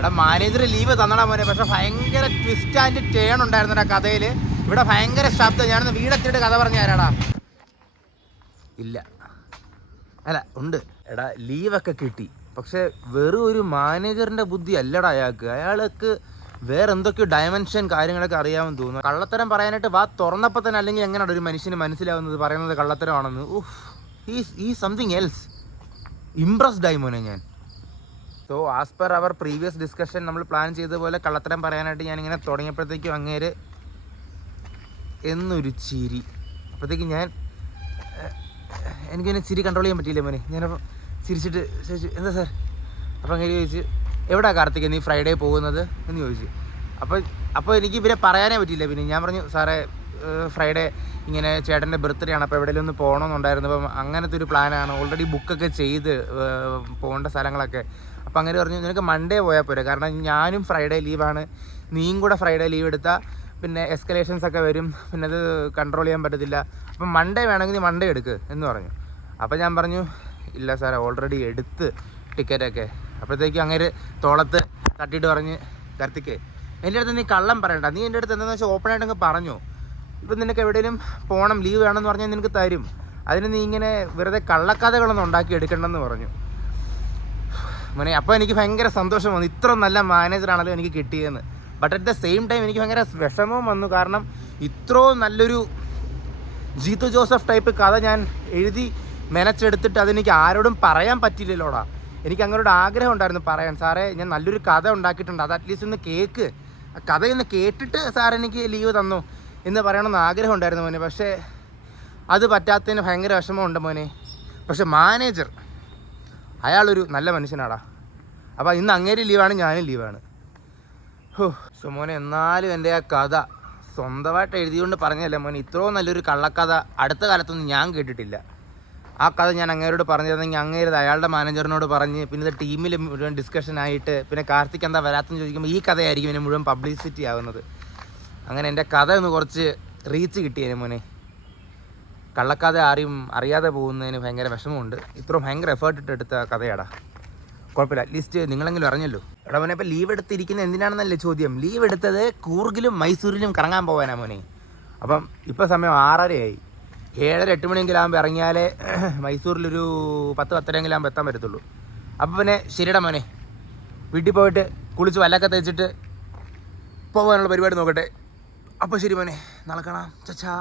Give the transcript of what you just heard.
എടാ manager leave തന്നടാ മോനെ. പക്ഷെ ഭയങ്കര ട്വിസ്റ്റ് ആൻഡ് ടേൺ ഉണ്ടായിരുന്നു കഥയിൽ. ഇവിടെ ഭയങ്കര ശബ്ദം. ഞാനൊന്ന് വീടെത്തിയിട്ട് കഥ പറഞ്ഞു തരാടാ. ഇല്ല അല്ല ഉണ്ട് എടാ, ലീവൊക്കെ കിട്ടി. പക്ഷെ വെറും ഒരു മാനേജറിൻ്റെ ബുദ്ധി അല്ലടാ അയാൾക്ക് വേറെ എന്തൊക്കെയോ ഡയമെൻഷൻ കാര്യങ്ങളൊക്കെ അറിയാമെന്ന് തോന്നുന്നു. കള്ളത്തരം പറയാനായിട്ട് വാ തുറന്നപ്പോൾ തന്നെ, അല്ലെങ്കിൽ എങ്ങനെയാണ് ഒരു മനുഷ്യന് മനസ്സിലാവുന്നത് പറയുന്നത് കള്ളത്തരമാണെന്ന്. ഈ സംതിങ് എൽസ്. ഇംപ്രസ്ഡ് ആയി മോനെ ഞാൻ. So as per hour previous discussion നമ്മൾ പ്ലാൻ ചെയ്ത പോലെ കള്ളത്തരം പറയാനായിട്ട് ഞാനിങ്ങനെ തുടങ്ങിയപ്പോഴത്തേക്കും അങ്ങേര് എന്നൊരു ചിരി. അപ്പോഴത്തേക്കും എനിക്കിങ്ങനെ ചിരി കൺട്രോൾ ചെയ്യാൻ പറ്റിയില്ല മോനെ. ഞാനപ്പോൾ ചിരിച്ചിട്ട് ചോദിച്ചു, എന്താ സാർ? അപ്പോൾ അങ്ങനെ ചോദിച്ചു, എവിടെയാണ് കാർത്തിക് നീ ഫ്രൈഡേ പോകുന്നത് എന്ന് ചോദിച്ചു. അപ്പോൾ എനിക്ക് ഇവരെ പറയാനേ പറ്റിയില്ല. പിന്നെ ഞാൻ പറഞ്ഞു, സാറേ ഫ്രൈഡേ ഇങ്ങനെ ചേട്ടൻ്റെ ബർത്ത്ഡേ ആണ്, അപ്പോൾ എവിടെയെങ്കിലും ഒന്ന് പോകണമെന്നുണ്ടായിരുന്നു. അപ്പം അങ്ങനത്തെ ഒരു പ്ലാനാണ്, ഓൾറെഡി ബുക്കൊക്കെ ചെയ്ത് പോകേണ്ട സ്ഥലങ്ങളൊക്കെ. അപ്പോൾ അങ്ങനെ പറഞ്ഞു, നിനക്ക് മൺഡേ പോയാൽ പോരെ, കാരണം ഞാനും ഫ്രൈഡേ ലീവാണ്, നീയും കൂടെ ഫ്രൈഡേ ലീവ് എടുത്താൽ പിന്നെ എസ്കലേഷൻസ് ഒക്കെ വരും, പിന്നെ അത് കൺട്രോൾ ചെയ്യാൻ പറ്റത്തില്ല. അപ്പം മൺഡേ വേണമെങ്കിൽ നീ മൺഡേ എടുക്ക് എന്ന് പറഞ്ഞു. അപ്പോൾ ഞാൻ പറഞ്ഞു, ഇല്ല സാറേ ഓൾറെഡി എടുത്ത് ടിക്കറ്റൊക്കെ. അപ്പോഴത്തേക്കും അങ്ങനെ തോളത്ത് തട്ടിയിട്ട് പറഞ്ഞ്, കാർത്തികേ എൻ്റെ അടുത്ത് നീ കള്ളം പറയണ്ട, നീ എൻ്റെ അടുത്ത് എന്താണെന്ന് വെച്ചാൽ ഓപ്പണായിട്ട് അങ്ങ് പറഞ്ഞോ. ഇപ്പം നിനക്ക് എവിടെയെങ്കിലും പോകണം, ലീവ് വേണമെന്ന് പറഞ്ഞാൽ നിനക്ക് തരും, അതിന് നീ ഇങ്ങനെ വെറുതെ കള്ളക്കഥകളൊന്നും ഉണ്ടാക്കി എടുക്കണമെന്ന് പറഞ്ഞു മോനെ. അപ്പോൾ എനിക്ക് ഭയങ്കര സന്തോഷം വന്നു, ഇത്ര നല്ല മാനേജറാണല്ലോ എനിക്ക് കിട്ടിയതെന്ന്. But at the same time എനിക്ക് ഭയങ്കര വിഷമവും വന്നു. കാരണം ഇത്രയും നല്ലൊരു ജീത്തു ജോസഫ് ടൈപ്പ് കഥ ഞാൻ എഴുതി മെനച്ചെടുത്തിട്ട് അതെനിക്ക് ആരോടും പറയാൻ പറ്റില്ലല്ലോടാ. എനിക്ക് അങ്ങനൊരു ആഗ്രഹം ഉണ്ടായിരുന്നു പറയാൻ, സാറേ ഞാൻ നല്ലൊരു കഥ ഉണ്ടാക്കിയിട്ടുണ്ട്, അത് അറ്റ്ലീസ്റ്റ് ഒന്ന് കേൾക്ക്, ആ കഥയൊന്ന് കേട്ടിട്ട് സാർ എനിക്ക് ലീവ് തന്നു എന്ന് പറയണമെന്ന് ആഗ്രഹം ഉണ്ടായിരുന്നു മോനെ. പക്ഷേ അത് പറ്റാത്തതിന് ഭയങ്കര വിഷമമുണ്ട് മോനെ. പക്ഷെ മാനേജർ അയാളൊരു നല്ല മനുഷ്യനാടാ. അപ്പോൾ ഇന്ന് അങ്ങേരും ലീവാണ്, ഞാനും ലീവാണ്. സോ മോനെ, എന്നാലും എൻ്റെ ആ കഥ സ്വന്തമായിട്ട് എഴുതിയുകൊണ്ട് പറഞ്ഞതല്ല മോനെ. ഇത്രയും നല്ലൊരു കള്ളക്കഥ അടുത്ത കാലത്തൊന്നും ഞാൻ കേട്ടിട്ടില്ല. ആ കഥ ഞാൻ അങ്ങേരോട് പറഞ്ഞിരുന്നെങ്കിൽ അങ്ങേരത് അയാളുടെ മാനേജറിനോട് പറഞ്ഞ്, പിന്നെ ഇത് ടീമിൽ മുഴുവൻ ഡിസ്കഷനായിട്ട്, പിന്നെ കാർത്തിക് എന്താ വരാത്തെന്ന് ചോദിക്കുമ്പോൾ ഈ കഥയായിരിക്കും ഇതിന് മുഴുവൻ പബ്ലിസിറ്റി ആവുന്നത്. അങ്ങനെ എൻ്റെ കഥ ഒന്ന് കുറച്ച് റീച്ച് കിട്ടിയേനെ മോനെ. കള്ളക്കഥ ആരും അറിയാതെ പോകുന്നതിന് ഭയങ്കര വിഷമമുണ്ട്. ഇത്രയും ഭയങ്കര എഫേർട്ട് എടുത്ത കഥയാടാ. കുഴപ്പമില്ല, അറ്റ്ലീസ്റ്റ് നിങ്ങളെങ്കിലും അറിഞ്ഞല്ലോ. എടാ മോനെ, ഇപ്പോൾ ലീവ് എടുത്തിരിക്കുന്നത് എന്തിനാണെന്നല്ലേ ചോദ്യം. ലീവ് എടുത്തത് കൂർഗിലും മൈസൂരിലും കറങ്ങാൻ പോകാനാ മോനെ. അപ്പം ഇപ്പോൾ സമയം 6:30 7-8 മണിയെങ്കിലും ആകുമ്പോൾ ഇറങ്ങിയാലേ മൈസൂരിലൊരു 10-10:30 ആകുമ്പോൾ എത്താൻ പറ്റത്തുള്ളൂ. അപ്പോൾ പിന്നെ ശരിയടാ മോനെ, വീട്ടിൽ പോയിട്ട് കുളിച്ച് വല്ലൊക്കെ തേച്ചിട്ട് പോകാനുള്ള പരിപാടി നോക്കട്ടെ. അപ്പോൾ ശരി മോനെ, നാളെ കാണാം. ചച്ചാ.